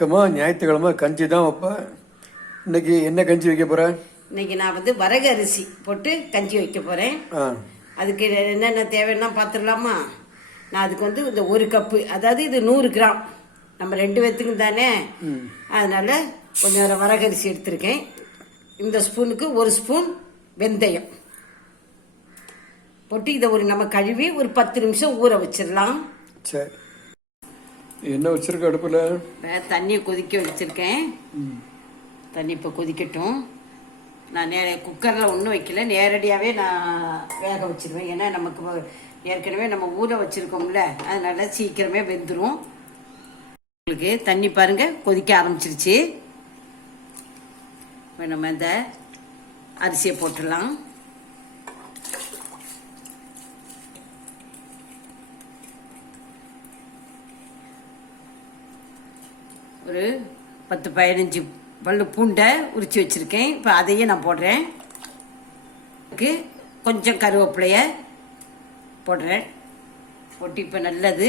வழக்கமாக ஞாயிற்றுக்கிழமை கஞ்சி தான் வைப்பேன். இன்னைக்கு என்ன கஞ்சி வைக்க போகிறேன்? இன்னைக்கு நான் வரகு அரிசி போட்டு கஞ்சி வைக்க போகிறேன். அதுக்கு என்னென்ன தேவைன்னா பார்த்துடலாமா? நான் அதுக்கு இந்த 1 கப்பு, அதாவது இது 100 கிராம், நம்ம 2 பேத்துக்கு தானே, அதனால கொஞ்சம் வரகரிசி எடுத்திருக்கேன். இந்த ஸ்பூனுக்கு 1 ஸ்பூன் வெந்தயம் போட்டு இதை நம்ம கழுவி ஒரு 10 நிமிஷம் ஊற வச்சிடலாம். சரி, என்ன வச்சிருக்க அடுப்பில்? தண்ணியை கொதிக்க வச்சிருக்கேன். தண்ணி இப்போ கொதிக்கட்டும். நான் குக்கரில் ஒன்றும் வைக்கல, நேரடியாகவே நான் வேக வச்சிருவேன். ஏன்னா நமக்கு ஏற்கனவே நம்ம ஊற வச்சிருக்கோம்ல, அதனால சீக்கிரமே வெந்துடும். உங்களுக்கு தண்ணி பாருங்க கொதிக்க ஆரம்பிச்சிருச்சு. இப்போ நம்ம இந்த அரிசியை போட்டுடலாம். ஒரு 10-15 பல்லு பூண்டை உரிச்சு வச்சிருக்கேன். இப்போ அதையே நான் போடுறேன். கொஞ்சம் கருவேப்பிலைய போடுறேன். போட்டு இப்போ நல்லது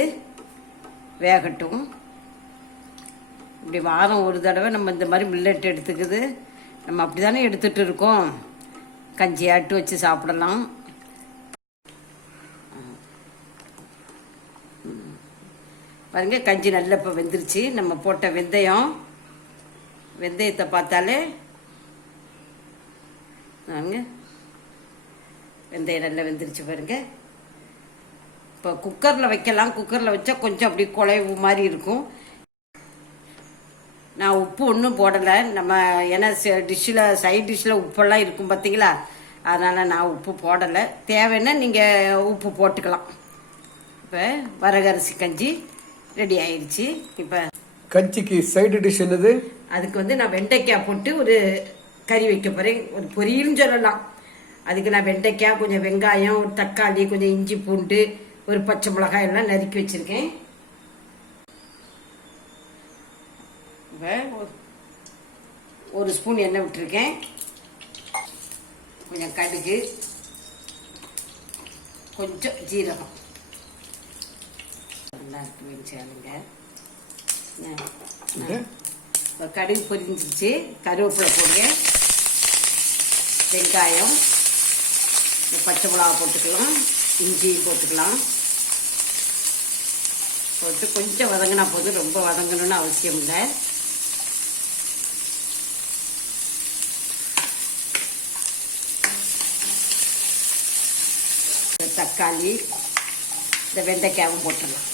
வேகட்டும். இப்படி வாரம் ஒரு தடவை நம்ம இந்த மாதிரி மில்லட் எடுத்துக்குது. நம்ம அப்படி தானே எடுத்துகிட்டு இருக்கோம். கஞ்சி ஆட்டு வச்சு சாப்பிடலாம். பாருங்க, கஞ்சி நல்லா இப்போ வெந்துருச்சு. நம்ம போட்ட வெந்தயத்தை பார்த்தாலே நாங்க வெந்தயம் நல்லா வெந்துருச்சு பாருங்க. இப்போ குக்கரில் வைக்கலாம். குக்கரில் வச்சா கொஞ்சம் அப்படி குழைவு மாதிரி இருக்கும். நான் உப்பு ஒன்றும் போடலை. நம்ம ஏன்னா சைட் டிஷ்ஷில் உப்பெல்லாம் இருக்கும் பார்த்தீங்களா, அதனால் நான் உப்பு போடலை. தேவைன்னா நீங்கள் உப்பு போட்டுக்கலாம். இப்போ வரகரிசி கஞ்சி ரெடி ஆயிடுச்சு. இப்போ கஞ்சிக்கு சைடு டிஷ் என்னது? அதுக்கு நான் வெண்டைக்காய் போட்டு ஒரு கறி வைக்க போகிறேன். ஒரு பொரியல்னு சொல்லலாம். அதுக்கு நான் வெண்டைக்காய், கொஞ்சம் வெங்காயம், ஒரு தக்காளி, கொஞ்சம் இஞ்சி பூண்டு, ஒரு பச்சை மிளகாய் எல்லாம் நறுக்கி வச்சுருக்கேன். இப்போ 1 ஸ்பூன் எண்ணெய் விட்டுருக்கேன். கொஞ்சம் கடுகு, கொஞ்சம் ஜீரகம் சேருங்க. கடுகு பொரிஞ்சிருச்சு. கருவேப்பிலை போடுங்க. வெங்காயம், பச்சை மிளகா போட்டுக்கலாம். இஞ்சியும் போட்டுக்கலாம். போட்டு கொஞ்சம் வதங்கினா போதும், ரொம்ப வதங்கணும்னு அவசியம் இல்லை. தக்காளி, இந்த வெண்டைக்காயும் போட்டுடலாம்.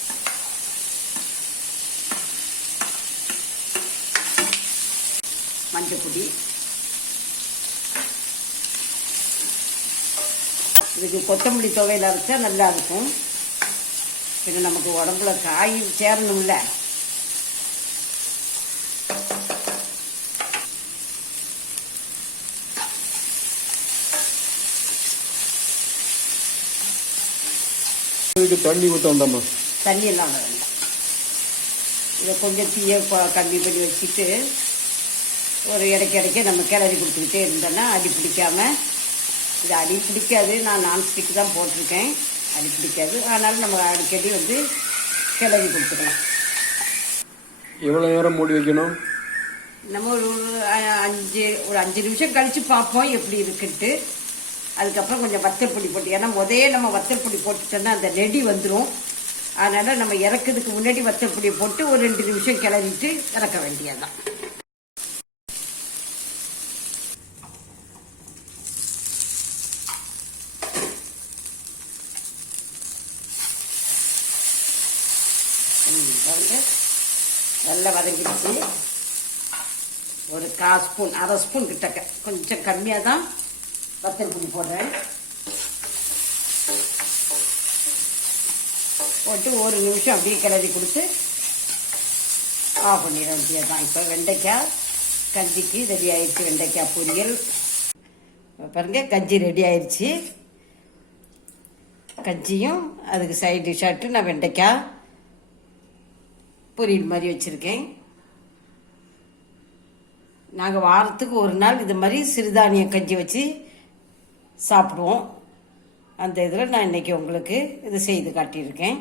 மஞ்சள் பொடி, இதுக்கு கொத்தமல்லி துவையில் அரைச்சா நல்லா இருக்கும். பின்ன நமக்கு உடம்புல காய் சேரணும்ல. தண்ணி ஊற்ற வேண்டாமா? தண்ணி எல்லாம் வேண்டாம். இதை கொஞ்சம் தீயை கம்மி பண்ணி வச்சுட்டு ஒரு இடைக்க நம்ம கிளறி கொடுத்துக்கிட்டே இருந்தோன்னா அடி பிடிக்காமல். இது அடி பிடிக்காது. நான் நான்ஸ்டிக் தான் போட்டிருக்கேன். அடி பிடிக்காது. அதனால் நம்ம அடிக்கடி கிளறி கொடுத்துக்கலாம். எவ்வளோ நேரம் மூடி வைக்கணும்? நம்ம ஒரு 5 நிமிஷம் கழித்து பார்ப்போம் எப்படி இருக்குன்ட்டு. அதுக்கப்புறம் கொஞ்சம் வத்தல் பொடி போட்டு, ஏன்னா நம்ம வத்தல் பொடி போட்டுட்டோன்னா அந்த நெடி வந்துடும். அதனால் நம்ம இறக்கிறதுக்கு முன்னாடி வத்தல் பொடியை போட்டு ஒரு 2 நிமிஷம் கிளறிட்டு இறக்க வேண்டியதுதான். நல்லா வதங்கிடுச்சு. ஒரு 1/4 ஸ்பூன், 1/2 ஸ்பூன் கிட்டக்க, கொஞ்சம் கம்மியாக தான் வத்தல் பொடி போடுறேன். போட்டு ஒரு நிமிஷம் அப்படியே கிளறி கொடுத்து ஆஃப் பண்ணிட வேண்டியதுதான். இப்போ வெண்டைக்காய் கஞ்சிக்கு ரெடி ஆயிடுச்சு. வெண்டைக்காய் பொரியல் பாருங்க, கஞ்சி ரெடி ஆயிடுச்சு. கஞ்சியும் அதுக்கு சைட் டிஷ்ஷாட்டு நான் வெண்டைக்காய் பொரியல் மாதிரி வச்சுருக்கேன். நாங்கள் வாரத்துக்கு ஒரு நாள் இது மாதிரி சிறுதானிய கஞ்சி வச்சு சாப்பிடுவோம். அந்த இதில் நான் இன்றைக்கி உங்களுக்கு இது செய்து காட்டியிருக்கேன்.